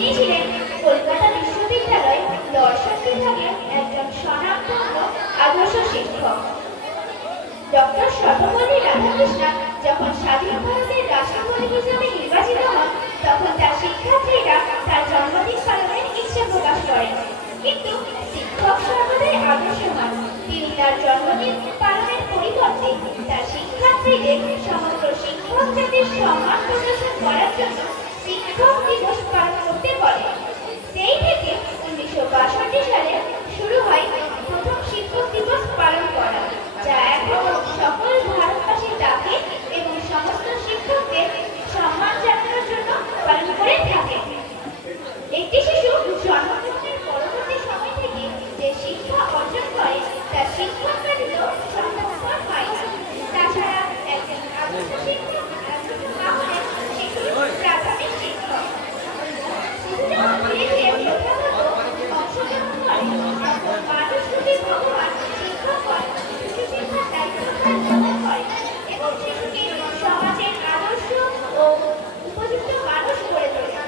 তিনি ছিলেন কলকাতা বিশ্ববিদ্যালয় দর্শন বিভাগের একজন স্বনামধন্য আদর্শ শিক্ষক। ডক্টর সর্বপল্লী রাধাকৃষ্ণন যখন স্বাধীন ভারতের রাষ্ট্রপতি হিসেবে নির্বাচিত হন, তখন তার শিক্ষার্থীরা তার জন্মদিন পালনের ইচ্ছে প্রকাশ করেন। কিন্তু শিক্ষক সর্বদাই আদর্শবান। তিনি তার জন্মদিন পালনের পরিবর্তে তার শিক্ষার্থীদের সমগ্র শিক্ষক জাতির সম্মান প্রদর্শন করার জন্য শিক্ষক দিবস পালন করতে বলেন। সেই থেকে 1962 সালে শুরু হয় প্রথম শিক্ষক দিবস পালন করা, যা এখনো সকল ভারতবাসীর ডাকে এবং সমস্ত শিক্ষকদের সম্মান জানানোর জন্য পালন করে থাকে। একটি শিশু জন্মগ্রহণের পরবর্তী সময় থেকে যে শিক্ষা অর্জন করে তা শিক্ষক ব্যতীত সম্ভবপর হয় না। তাছাড়া একজন আদর্শ শিক্ষক না হলে শিশুর প্রাথমিক শিক্ষক অংশগ্রহণ করে মানুষরূপী ভগবান শিক্ষকগণ শিশু শিক্ষার দায়িত্বভার গ্রহণ করে এবং শিশুকে সমাজের আদর্শ ও উপযুক্ত মানুষ গড়ে তোলে।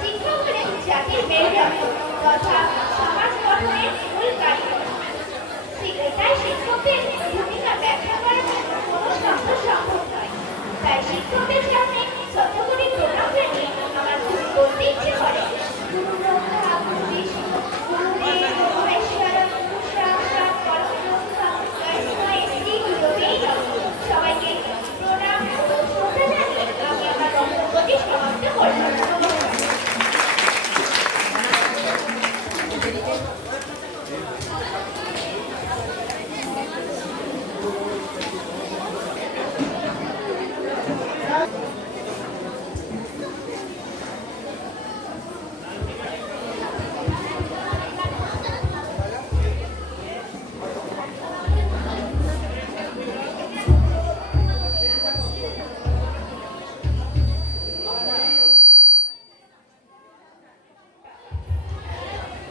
শিক্ষক হলেন জাতির মেরুদণ্ড তথা সমাজ গঠনের মূল কারিগর। তাই শিক্ষকদের ভূমিকা ব্যাখ্যা করার জন্য কোনো শব্দ সম্ভব নয়। তাই শিক্ষকদের সামনে ছোট্ট করে প্রণাম জানিয়ে আমার খুব বলতে ইচ্ছে করে। গুরু ব্রহ্মা গুরু বিষ্ণু গুরুদেব মহেশ্বরম গুরু সাক্ষাৎ পরব্রহ্ম তস্মৈ শ্রী গুরুবে নমঃ। সবাইকে প্রণাম ও শ্রদ্ধা জানিয়ে আমি আমার বক্তব্যটি সমাপ্ত করলাম।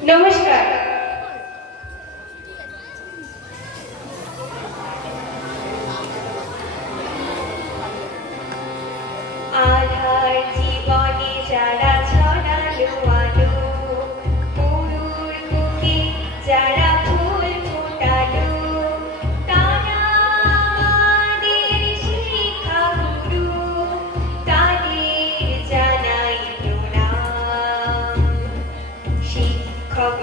নমস্কার। আধার জীবনে যারা ছড়ালো আলো, মরুর বুকে যারা ফুল ফোটালো, তাদের শিক্ষাগুরু, তাদের জানাই প্রণাম। শিক্ষক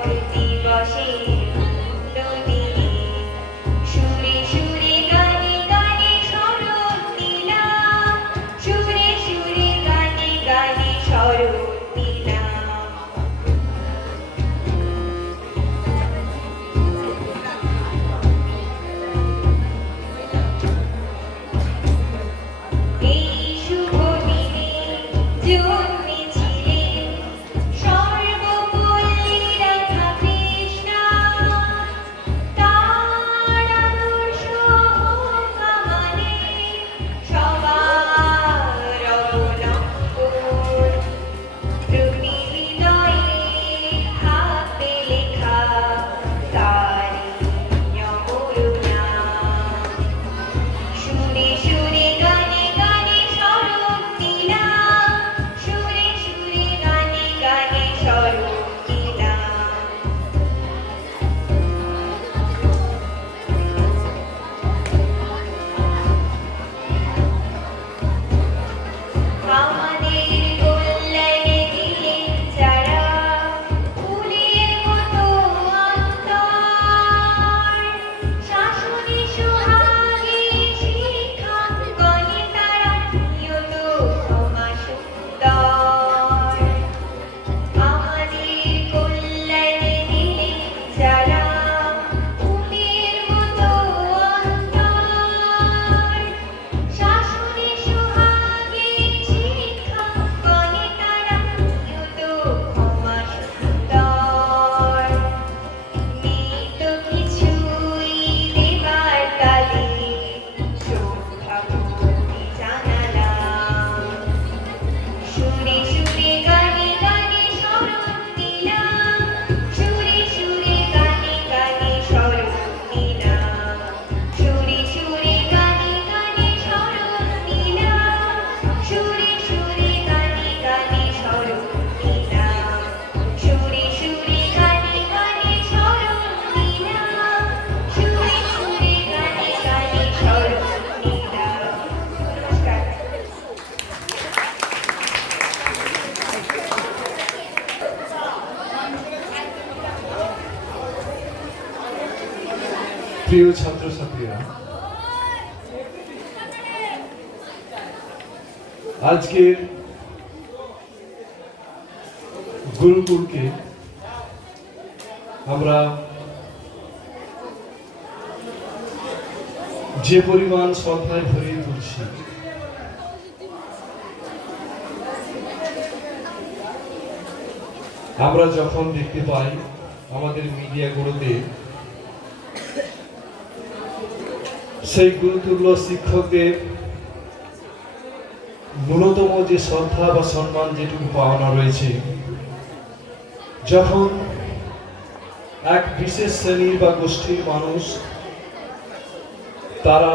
প্রিয় ছাত্রছাত্রীরা, আজকের গুরুকুলকে আমরা যে পরিমাণ শ্রদ্ধায় ভরিয়ে তুলছি, আমরা যখন দেখতে পাই আমাদের মিডিয়াগুলোতে সেই গুরুতুল্য শিক্ষকদের ন্যূনতম যে শ্রদ্ধা বা সম্মান যেটুকু পাওনা রয়েছে, যখন এক বিশেষ শ্রেণীর বা গোষ্ঠীর মানুষ তারা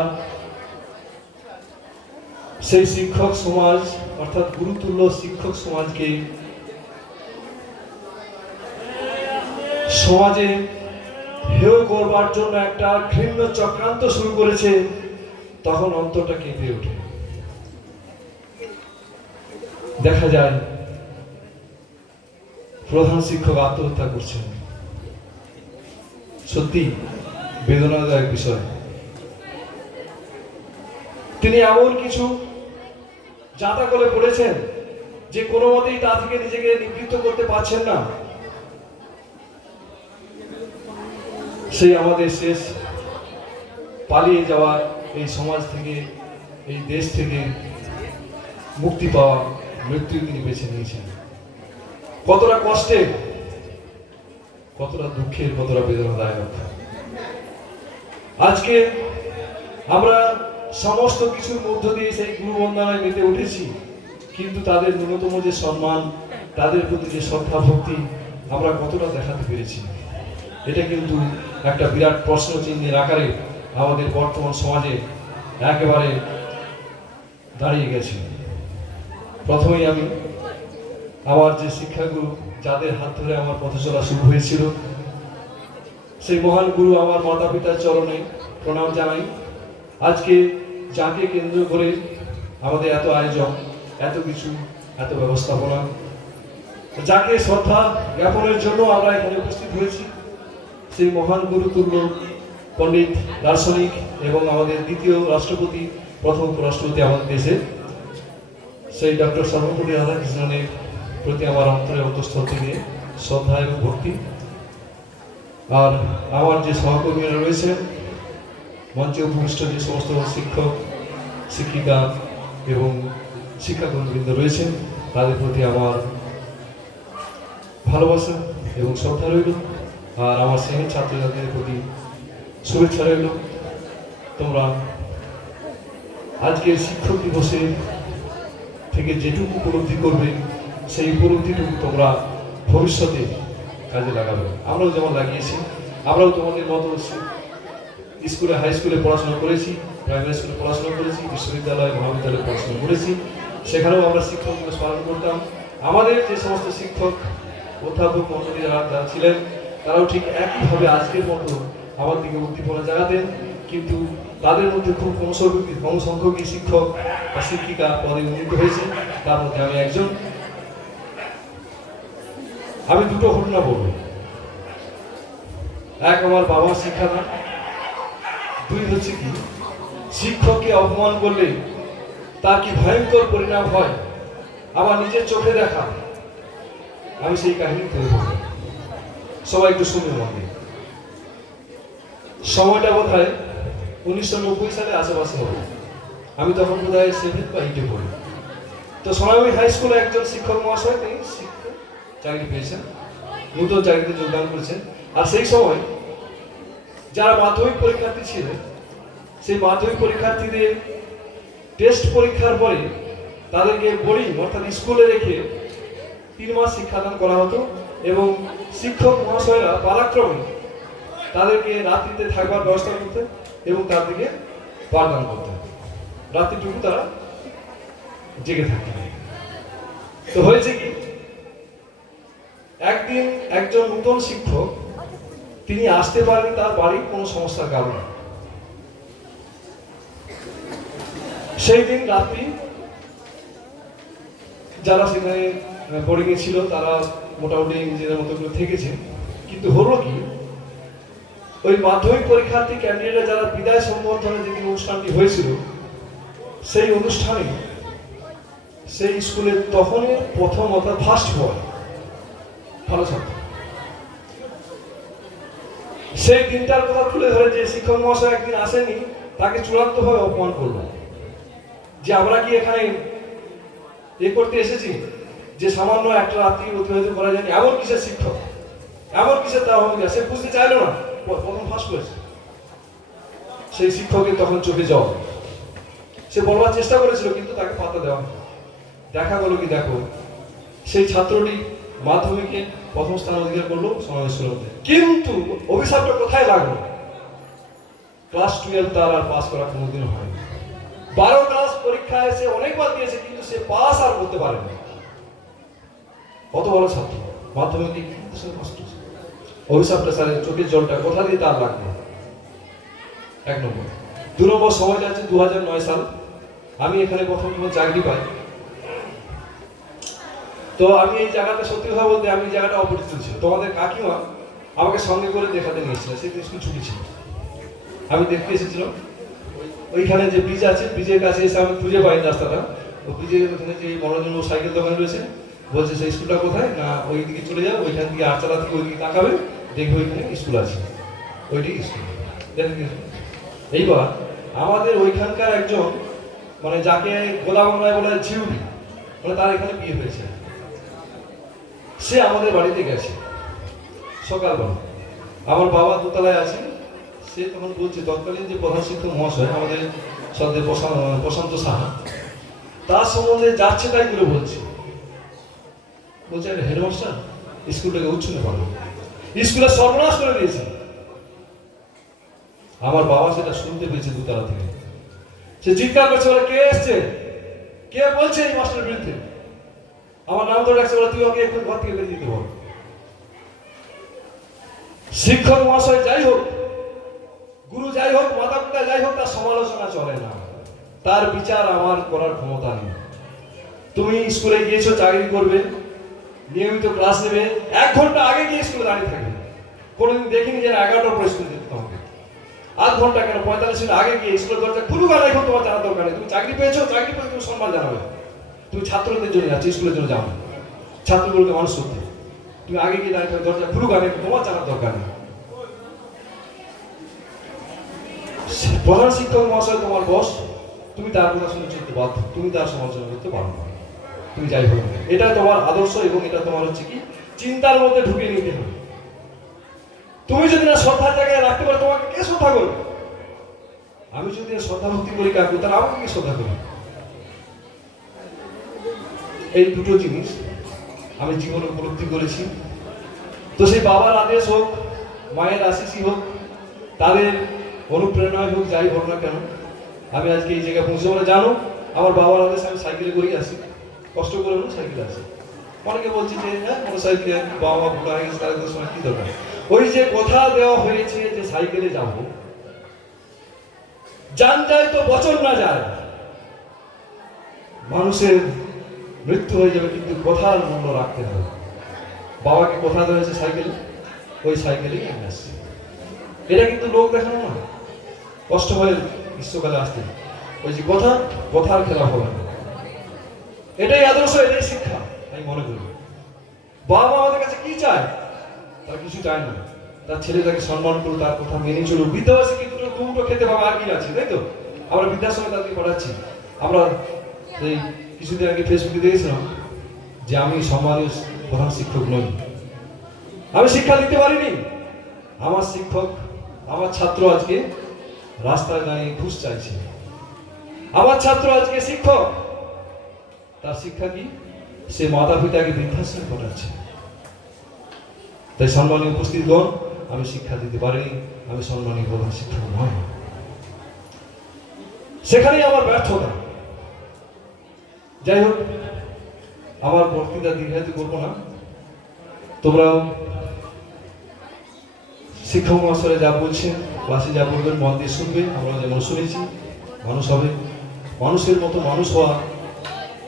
সেই শিক্ষক সমাজ অর্থাৎ গুরুতুল্য শিক্ষক সমাজকে সমাজে হেয় করবার জন্য একটা ঘৃণ্য চক্রান্ত শুরু করেছে, তখন অন্তরটা কেঁপে ওঠে। দেখা যায় প্রধান শিক্ষক আত্মহত্যা করছেন। সত্যি বেদনাদায়ক বিষয়। তিনি এমন কিছু যাতা করে পড়েছেন যে কোনো মতেই তা থেকে নিজেকে নিবৃত্ত করতে পারছেন না। সেই আমাদের শেষ পালিয়ে যাওয়া এই সমাজ থেকে, এই দেশ থেকে মুক্তি পাওয়া, মৃত্যু তিনি বেছে নিয়েছেন। কতটা কষ্টের, কতটা দুঃখের, কতটা বেদনাদায়ক। আজকে আমরা সমস্ত কিছুর মধ্য দিয়ে সেই গুরু বন্দনায় মেতে উঠেছি, কিন্তু তাদের ন্যূনতম যে সম্মান, তাদের প্রতি যে শ্রদ্ধা ভক্তি আমরা কতটা দেখাতে পেরেছি, এটা কিন্তু একটা বিরাট প্রশ্ন চিহ্নের আকারে আমাদের বর্তমান সমাজে একেবারে দাঁড়িয়ে গেছে। প্রথমেই আমি আমার যে শিক্ষাগুরু, যাদের হাত ধরে আমার পথ চলা শুরু হয়েছিল, সেই মহান গুরু আমার মাতা পিতার চরণে প্রণাম জানাই। আজকে যাকে কেন্দ্র করে আমাদের এত আয়োজন, এত কিছু, এত ব্যবস্থাপনা, যাকে শ্রদ্ধা জ্ঞাপনের জন্য আমরা এখানে উপস্থিত হয়েছি, সেই মহান গুরুতুল্য পণ্ডিত, দার্শনিক এবং আমাদের দ্বিতীয় রাষ্ট্রপতি, প্রথম রাষ্ট্রপতি আমাদের দেশে, সেই ডক্টর সর্বপল্লী রাধাকৃষ্ণনের প্রতি আমার অন্তরে অন্তঃস্থল থেকে শ্রদ্ধা এবং ভক্তি। আর আমার যে সহকর্মীরা রয়েছেন, মঞ্চে উপবিষ্ট যে সমস্ত শিক্ষক, শিক্ষিকা এবং শিক্ষাকর্মীবৃন্দ রয়েছেন, তাদের প্রতি আমার ভালোবাসা এবং শ্রদ্ধা রইল। আর আমার শ্রেণীর ছাত্রছাত্রীদের প্রতি শুভেচ্ছা রইল। তোমরা আজকের শিক্ষক দিবসে থেকে যেটুকু উপলব্ধি করবে, সেই উপলব্ধিটুকু তোমরা ভবিষ্যতে কাজে লাগাবে। আমরাও যেমন লাগিয়েছি, আমরাও তোমাদের মতো স্কুলে, হাই স্কুলে পড়াশোনা করেছি, প্রাইমারি স্কুলে পড়াশোনা করেছি, বিশ্ববিদ্যালয়, মহাবিদ্যালয়ে পড়াশোনা করেছি। সেখানেও আমরা শিক্ষক দিবস পালন করতাম। আমাদের যে সমস্ত শিক্ষক, অধ্যাপক মণ্ডলীরা যারা ছিলেন, তারাও ঠিক একইভাবে আজকের মতো আমার দিকে উদ্দীপনা জাগাতেন, কিন্তু তাদের মধ্যে খুব কম সংখ্যকই শিক্ষক বা শিক্ষিকা পদে উন্নীত হয়েছে, তার মধ্যে আমি একজন। আমি দুটো ঘটনা বলব। এক, আমার বাবার শিক্ষাদান। দুই হচ্ছে কি, শিক্ষককে অপমান করলে তার কি ভয়ঙ্কর পরিণাম হয়, আমার নিজের চোখে দেখা। আমি সেই কাহিনী তুলে ধরব, সবাই একটু শুনবে মনে। সময়টা বোধ হয় 1990 সালের আশেপাশে হবে। আমি তখন বোধ হয় 7 বা 8 পড়ি। তো সোনামী হাই স্কুলে একজন শিক্ষক মহাশয়, তিনি চাকরি পেয়েছেন, নতুন চাকরিতে যোগদান করেছেন। আর সেই সময় যারা মাধ্যমিক পরীক্ষার্থী ছিলেন, সেই মাধ্যমিক পরীক্ষার্থীদের টেস্ট পরীক্ষার পরে তাদেরকে বোর্ডিং অর্থাৎ স্কুলে রেখে 3 মাস শিক্ষাদান করা হতো, এবং শিক্ষক মহাশয়রা পালাক্রমে তাদেরকে রাত্রিতে থাকবার ব্যবস্থা করতেন এবং তাদেরকে পাঠদান করতেন। রাত্রিটুকু তারা জেগে থাকতেন। তো হয়েছে কি, একদিন একজন নতুন শিক্ষক, তিনি আসতে পারেন তার বাড়ির কোনো সমস্যার কারণে। সেই দিন রাত্রি যারা সেখানে বোর্ডিংয়ে ছিল তারা মোটামুটি নিজেদের মতো করে থেকেছেন। কিন্তু হলো কি, ওই মাধ্যমিক পরীক্ষার্থী ক্যান্ডিডেটরা যারা বিদায় সম্বর্ধনা যেদিন অনুষ্ঠানটি হয়েছিল, সেই অনুষ্ঠানে সেই স্কুলের তখনই প্রথম অর্থাৎ ফার্স্ট বয় ভালো ছাত্র সেই দিনটার কথা তুলে ধরে যে শিক্ষক মহাশয় একদিন আসেনি, তাকে চূড়ান্তভাবে অপমান করলো যে আমরা কি এখানে এ করতে এসেছি যে সামান্য একটা রাত্রি অতিবাহিত করা যায়নি, এমন কিসের শিক্ষক, এমন কিসের তার ভূমিকা, সে বুঝতে চাইলো না, প্রথম ফার্স্ট করেছে। সেই শিক্ষকের তখন চোখে জল, সে বলবার চেষ্টা করেছিল কিন্তু তাকে পাতা দেওয়া হয়নি। দেখা গেল কি, দেখো সেই ছাত্রটি মাধ্যমিকে প্রথম স্থান অধিকার করলো সমাবেশের মধ্যে, কিন্তু অভিশাপটা কোথায় লাগলো? ক্লাস 12 তার আর পাস করা কোনোদিন হয়নি। 12 ক্লাস পরীক্ষায় সে অনেকবার দিয়েছে কিন্তু সে পাস আর করতে পারেনি। কত বড় ছাত্র, মাধ্যমিকে কিন্তু সে পাস করেছে। অভিশাপটা স্যারের চোখের জলটা কোথা দিয়ে তার লাগলো? 1 নম্বর। 2 নম্বর, সময় যাচ্ছে 2009 সাল, আমি এখানে প্রথম চাকরি পাই। তো আমি এই জায়গাটা সত্যি কথা বলতে আমি এই জায়গাটা অপরিচিত ছিল। তোমাদের কাকিমা আমাকে সঙ্গে করে দেখাতে নিয়েছিল, সেই স্কুল ছুটি ছিল, আমি দেখতে এসেছিলাম। ওইখানে যে ব্রিজ আছে, ব্রিজের কাছে এসে আমি খুঁজে পাই রাস্তাটা, ও ব্রিজের ওখানে যে মনোরঞ্জন সাইকেল দোকান রয়েছে, বলছে সেই স্কুলটা কোথায়, না ওই দিকে চলে যাও, ওইখান থেকে আটচালা থেকে ওই দিকে তাকাবে, দেখবে ওইখানে স্কুল আছে, ওইটি স্কুল দেখেন। এইবার আমাদের ওইখানকার একজন মানে যাকে গোলা বাংলায় বলে ঝিউড়ি, মানে তার এখানে বিয়ে হয়েছে, সে আমাদের বাড়িতে গেছে সকালবেলা। আমার বাবা দোতলায় আছে, সে তখন বলছে তৎকালীন যে প্রধান শিক্ষক মহাশয় আমাদের সদ্য প্রশান্ত সাহা, তার সম্বন্ধে যাচ্ছে তাই করে বলছে একটা হেডমাস্টার স্কুলটাকে উচ্ছনে পারবে, স্কুলে সর্বনাশ করে দিয়েছে। আমার বাবা সেটা শুনতে পেয়েছে দোতলা থেকে, সে চিৎকার করছে, বলে কে এসছে, কে বলছে এই মাস্টারের বিরুদ্ধে, আমার নাম ধরে রাখছে, বলে তুই ওকে এখন ঘর থেকে বেরিয়ে দিতে বল। শিক্ষক মহাশয় যাই হোক, গুরু যাই হোক, মাতা পিতা যাই হোক, তার সমালোচনা চলে না, তার বিচার আমার করার ক্ষমতা নেই। তুমি স্কুলে গিয়েছো চাকরি করবে, নিয়মিত ক্লাস নেবে, 1 ঘন্টা আগে গিয়ে স্কুলে দাঁড়িয়ে থাকবে। কোনোদিন দেখিনি যে 11টার পরে স্কুলে যেতে হবে, 8 ঘন্টা কেন 45 মিনিট আগে গিয়ে স্কুলের দরজা খুলুক আর এখন তোমার জানার দরকার নেই। তুমি চাকরি পেয়েছো, চাকরি পেয়ে তুমি সম্মান জানাবে, তুমি ছাত্রদের জন্য যাচ্ছ, স্কুলের জন্য যাও, ছাত্রগুলোকে মানুষ করতে, তুমি আগে গিয়ে দাঁড়িয়ে থাকবে, দরজা খুলুক আর তোমার জানার দরকার নেই। প্রধান শিক্ষক মহাশয় তোমার বস, তুমি তার কথা শুনে চলতে বাধ্য, তুমি তার সমালোচনা করতে পারো না, তুমি যাই হোক, এটা তোমার আদর্শ এবং এটা তোমার হচ্ছে কি চিন্তার মধ্যে ঢুকে নিতে হবে। তুমি যদি না শ্রদ্ধার জায়গায় রাখতে পারো, তোমাকে কে শ্রদ্ধা করবে? আমি যদি শ্রদ্ধা ভক্তি করি কাউকে, তাহলে আমাকে কে শ্রদ্ধা করবে? এই দুটো জিনিস আমি জীবনে উপলব্ধি করেছি। তো সেই বাবার আদেশ হোক, মায়ের আশিসই হোক, তাদের অনুপ্রেরণায় হোক, যাই হোক না কেন, আমি আজকে এই জায়গায় পৌঁছে। বলে জানো, আমার বাবার আদেশ আমি সাইকেলে করেই আসি, কষ্ট করে হলেও সাইকেলে আসি। অনেকে বলছে যে হ্যাঁ মোটরসাইকেলে, বাবা বুড়া হয়ে গেছে, তাদের সময় কি দরকার? ওই যে কথা দেওয়া হয়েছে যে সাইকেলে যাব, জান যায় তো বচন না যায়, মানুষের মৃত্যু হয়ে যাবে কিন্তু কথার মূল্য রাখতে হবে। বাবাকে কথা দেওয়া হয়েছে সাইকেলে, ওই সাইকেলেই আমি আসছি। এটা কিন্তু লোক দেখানো না, কষ্ট হয়ে গ্রীষ্মকালে আসতে, ওই যে কথার খেলা হবে না। এটাই আদর্শ, এটাই শিক্ষা আমি মনে করি। বাবা আমাদের কাছে কি চায়? তার কিছু চায় না, তার ছেলে তাকে সম্মান করুক, তার কথা মেনে চলুক, বিদ্যাবাসী কিন্তু দুটো খেতে পাবে, আর কি আছে, তাই তো? আমরা বৃদ্ধাশ্রমে তাদেরকে পড়াচ্ছি। আমরা এই কিছুদিন আগে ফেসবুকে দেখেছিলাম যে আমি সম্মানীয় প্রধান শিক্ষক নই, আমি শিক্ষা দিতে পারিনি। আমার শিক্ষক, আমার ছাত্র আজকে রাস্তায় দাঁড়িয়ে ঘুষ চাইছে, আমার ছাত্র আজকে শিক্ষক, তার শিক্ষা কি? সে মাতা পিতাকে বৃদ্ধাশ্রমে পাঠাচ্ছে। তাই সম্মানীয় উপস্থিতগণ, আমি শিক্ষা দিতে পারিনি, আমি সম্মানীয় প্রধান শিক্ষক নয়, সেখানেই আমার ব্যর্থতা। যাই হোক, আমার বক্তৃতা দীর্ঘায়িত করবো না। তোমরা শিক্ষক মহাশয় যা বলছেন, ক্লাসে যা বলবেন মন দিয়ে শুনবে। আমরা যেমন শুনেছি, মানুষ হবে, মানুষের মতো মানুষ হওয়া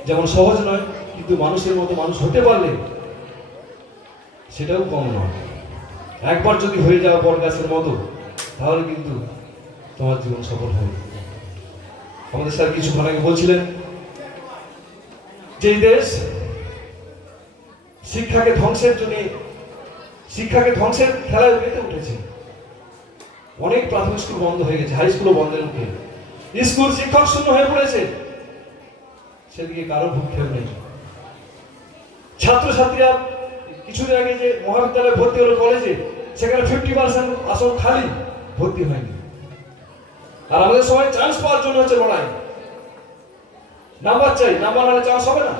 যেমন সহজ নয়, কিন্তু মানুষের মতো মানুষ হতে পারলে সেটাও কম নয়। একবার যদি হয়ে যাওয়া বট গাছের মতো, তাহলে কিন্তু তোমার জীবন সফল হবে। আমাদের স্যার কিছুক্ষণ আগে বলছিলেন যে এই দেশ শিক্ষাকে ধ্বংসের খেলায় মেতে উঠেছে। অনেক প্রাথমিক স্কুল বন্ধ হয়ে গেছে, হাই স্কুলও বন্ধের মুখে, স্কুল শিক্ষক শূন্য হয়ে পড়েছে, সেদিকে কারো ভূক্ষেপ নেই। ছাত্রছাত্রীরা কিছুদিন আগে যে মহাবিদ্যালয়ে ভর্তি হলো, কলেজে, সেখানে 50% আসন খালি, ভর্তি হয়নি। আর আমাদের সময় চান্স পাওয়ার জন্য হচ্ছে লড়াই, নাম্বার চাই, নাম্বার হলে চান্স হবে না।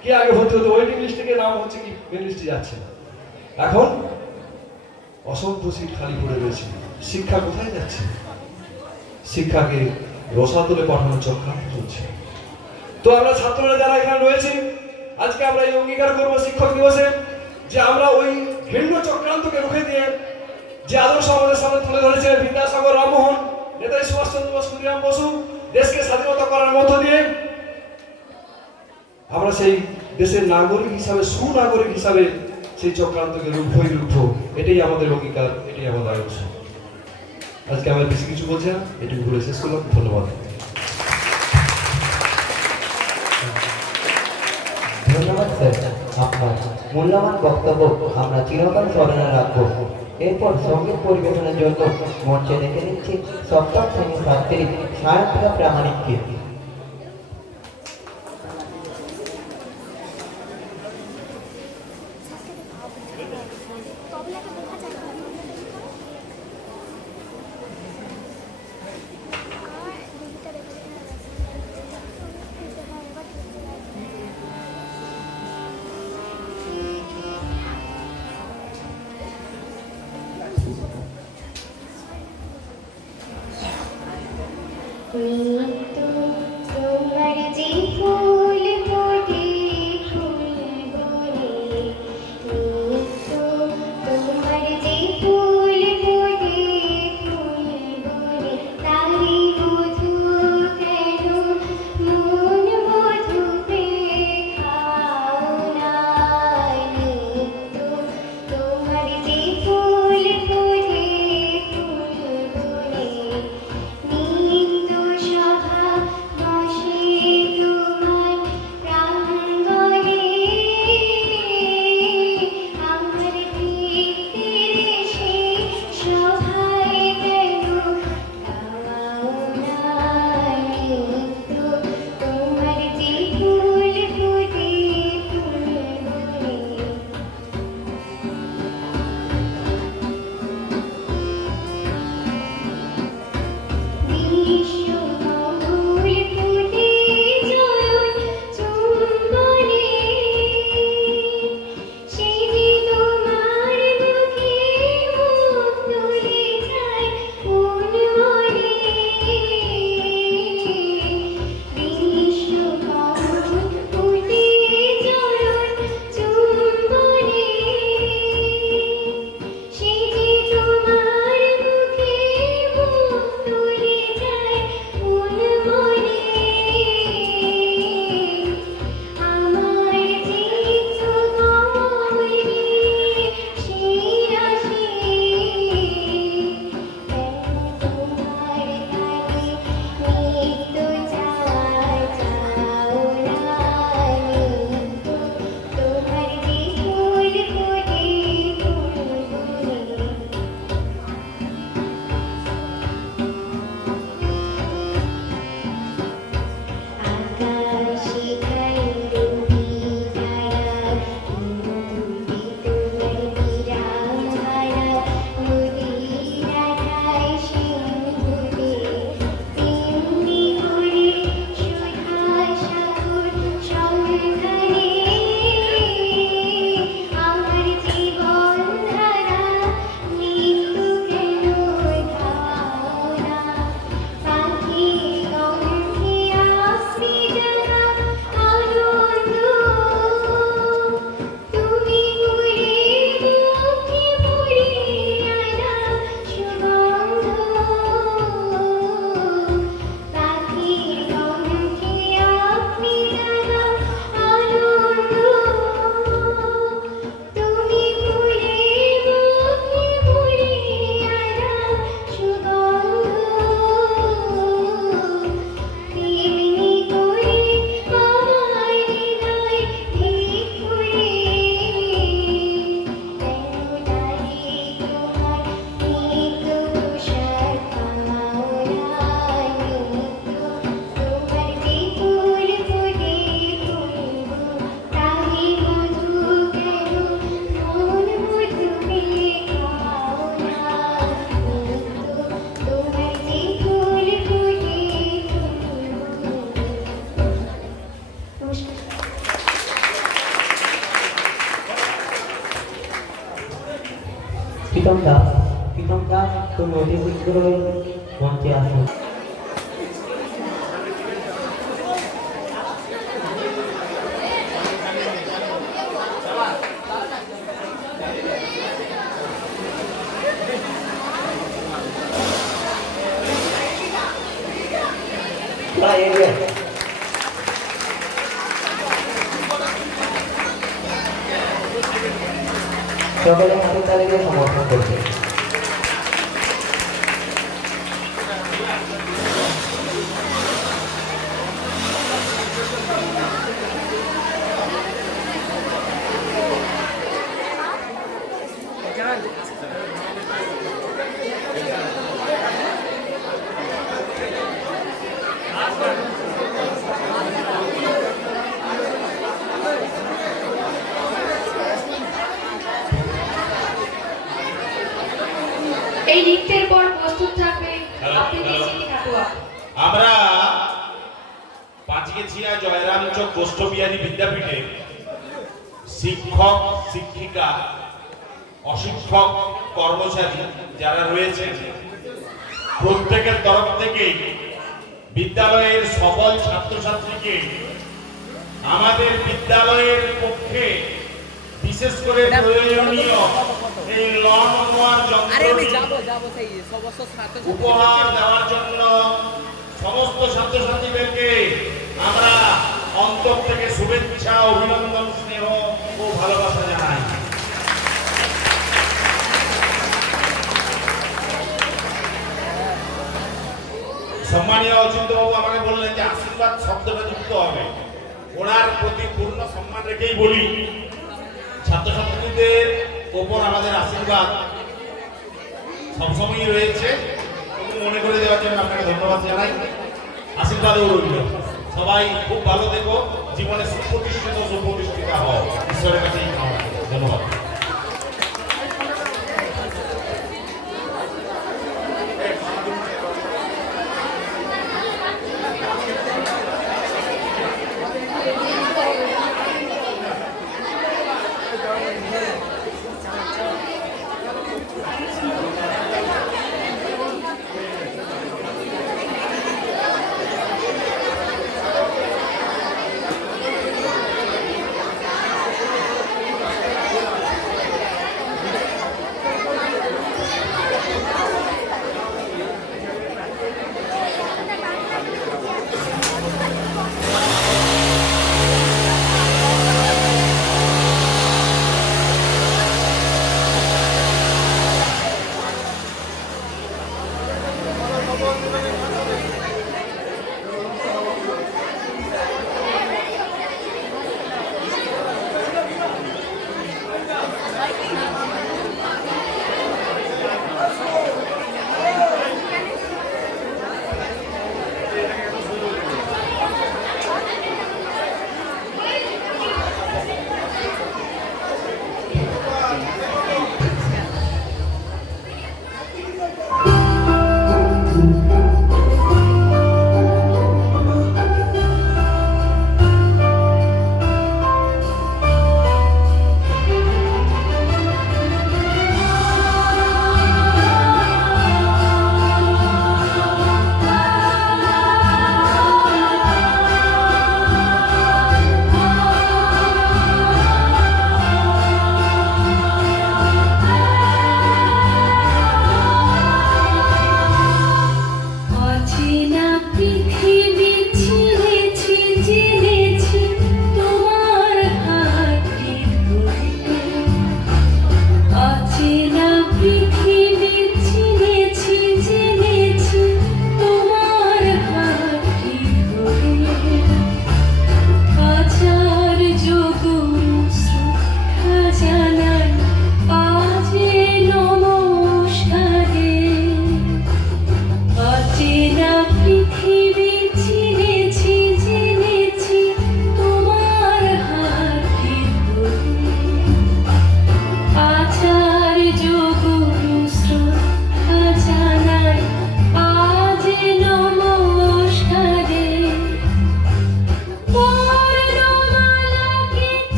কি আগে ভর্তি হতো, ওয়েটিং লিস্ট থেকে নাম হচ্ছে কি মেন লিস্টে যাচ্ছে না। এখন অসংখ্য সিট খালি পড়ে রয়েছে। শিক্ষা কোথায় যাচ্ছে? শিক্ষাকে রসাতলে পাঠানোর চক্রান্ত চলছে। তো আমরা ছাত্ররা যারা এখানে রয়েছে, আজকে আমরা এই অঙ্গীকার করবো শিক্ষক দিবসে যে আমরা ওই ঘৃণ্য চক্রান্তকে রুখে দিয়ে যে আদর্শ আমাদের সামনে তুলে ধরেছে বিদ্যাসাগর, রামমোহন, নেতাজি সুভাষচন্দ্র বোস, ক্ষুদিরাম বসু, দেশকে স্বাধীনতা করার মধ্য দিয়ে আমরা সেই দেশের নাগরিক হিসাবে, সুনাগরিক হিসাবে সেই চক্রান্তকে রুখবো। এটাই আমাদের অঙ্গীকার, এটাই আমাদের আদর্শ। আজকে আমরা বেশি কিছু বলছি না, এটুকু বলে শেষ করলাম। ধন্যবাদ। ধন্যবাদ স্যার, আপনার মূল্যবান বক্তব্য আমরা চিরকাল স্মরণে রাখবো। এরপর সঙ্গীত পরিবেশনের জন্য মঞ্চে ডেকে নিচ্ছি সপ্তম শ্রেণীর ছাত্রী সায়ন্তিকা প্রামাণিককে। নিত্য তোমার যে ফুল ফোটে ফুলবনে, নিত্য তোমার যে ফুল ফোটে ফুলবনে, তারি মধু কেন মন মধু পেয়ে খাও না। নিত্য তোমার যে ফুল ফোটে ফুলবনে, নিত্য প্রীতম দাস তুমি অতি শীঘ্রই মঞ্চে আসুন। সকলে হাতে তালি দিয়ে সমর্থন করছে। এই নৃত্যের পর প্রস্তুত থাকবে আপনাদের স্মৃতি নাটক। আমরা পাঁচগেছিয়া জয়রামচক গোষ্ঠবিহারী বিদ্যাপীঠে শিক্ষক শিক্ষিকা অশিক্ষক কর্মচারী যারা রয়েছে প্রত্যেকের তরফ থেকে বিদ্যালয়ের সকল ছাত্রছাত্রীকে আমাদের বিদ্যালয়ের পক্ষে বিশেষ করে প্রয়োজনীয় এই লন নোয়ার উপহার দেওয়ার জন্য সমস্ত ছাত্রছাত্রীদেরকে আমরা অন্তর থেকে শুভেচ্ছা অভিনন্দন স্নেহ ও ভালোবাসা জানাই। সম্মানীয় অচিন্তবাবু আমাকে বললেন যে আশীর্বাদ শব্দটা যুক্ত হবে, ওনার প্রতি পূর্ণ সম্মান রেখেই বলি ছাত্রছাত্রীদের ওপর আমাদের আশীর্বাদ সবসময়ই রয়েছে। মনে করে দেওয়ার জন্য আপনাকে ধন্যবাদ জানাই। আশীর্বাদও রইল। সবাই খুব ভালো দেখো, জীবনে সুপ্রতিষ্ঠিত হও, ঈশ্বরের কাছে